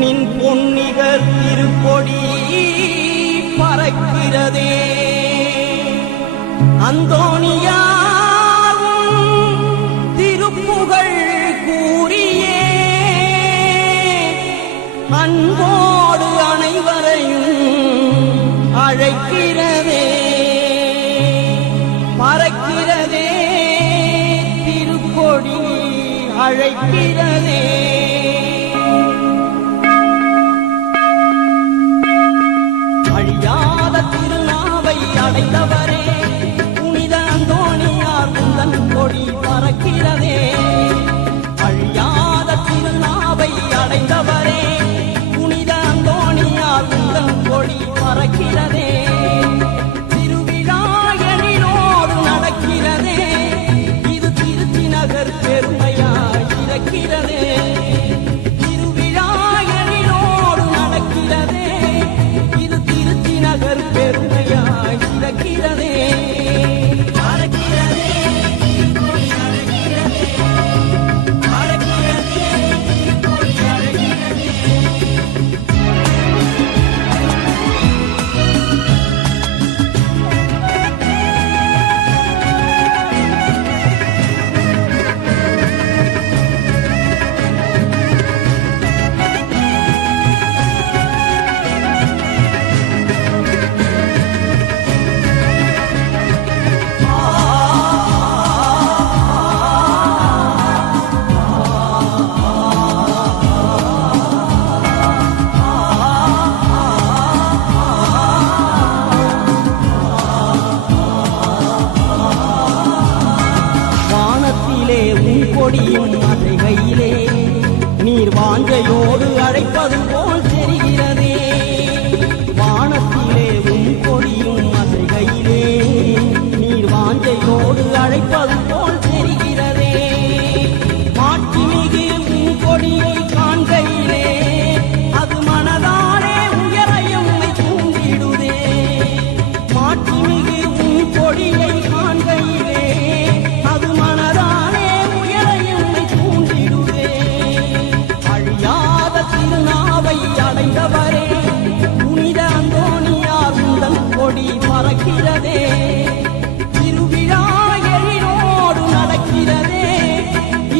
நின் பொன்னிகர் திருப்பொடி பறக்கிறதே அந்தோணியாரும் திருப்புகழ் கூறியே அன்போடு அனைவரையும் அழைக்கிறதே பறக்கிறதே திருப்பொடி அழைக்கிறதே அழியாத திருநாவை அடைந்தவரே புனித அந்தோணியார் உந்தன் கொடி பறக்கிறதே அழியாத திருநாவை அடைந்தவரே புனித அந்தோணியார் உந்தன் கொடி பறக்கிறதே திருவிழா எழிலோடு நடக்கிறதே இது திருச்சி நகர் பெருமையாய் இருக்கிறதே திருவிழா எழிலோடு நடக்கிறதே இது திருச்சி நகர் பெருமையாய் இருக்கிறதே கொடியும் அசைகையிலே நீர் வாஞ்சையோடு அழைப்பது போல் தெரிகிறதே வானத்திலே உன் கொடியும் அசைகையிலே நீர் வாஞ்சையோடு அழைப்பது போல் தெரிகிறதே மாட்சிமிகு உன் கொடியை காண்கையிலே அது மனதாலே உயரையும் தூண்டிடுதே மாட்சிமிகு உன் கொடியை காண்கையிலே அது மனதாலே அடைந்தவரே புனித அந்தோணியார் உந்தன் கொடி பறக்கிறதே திருவிழா எழிலோடு நடக்கிறதே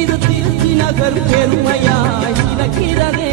இது திருச்சி நகர் பெருமையாய் இருக்கிறதே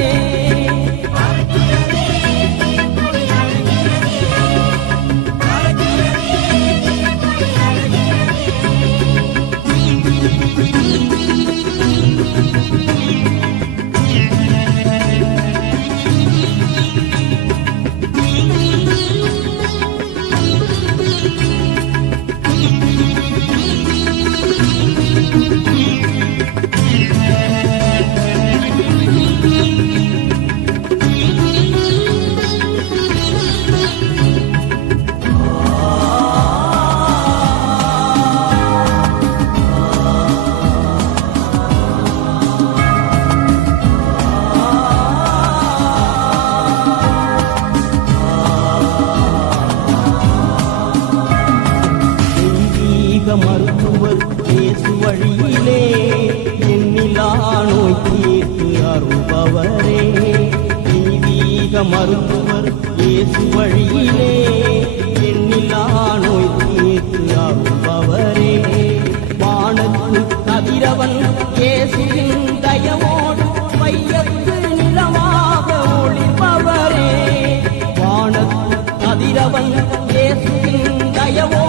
மருத்துவர் இயேசு வழியிலே எண்ணிலா நோய் தீர்த்து அருள்பவரே தெய்வீக மருத்துவர் இயேசு வழியிலே எண்ணிலா நோய் தீர்த்து அருள்பவரே வானத்து கதிரவன் இயேசுவின் தயவோடு வையத்து நிலவாக ஒளிர்பவரே வானத்து கதிரவன் இயேசுவின் தயவோடு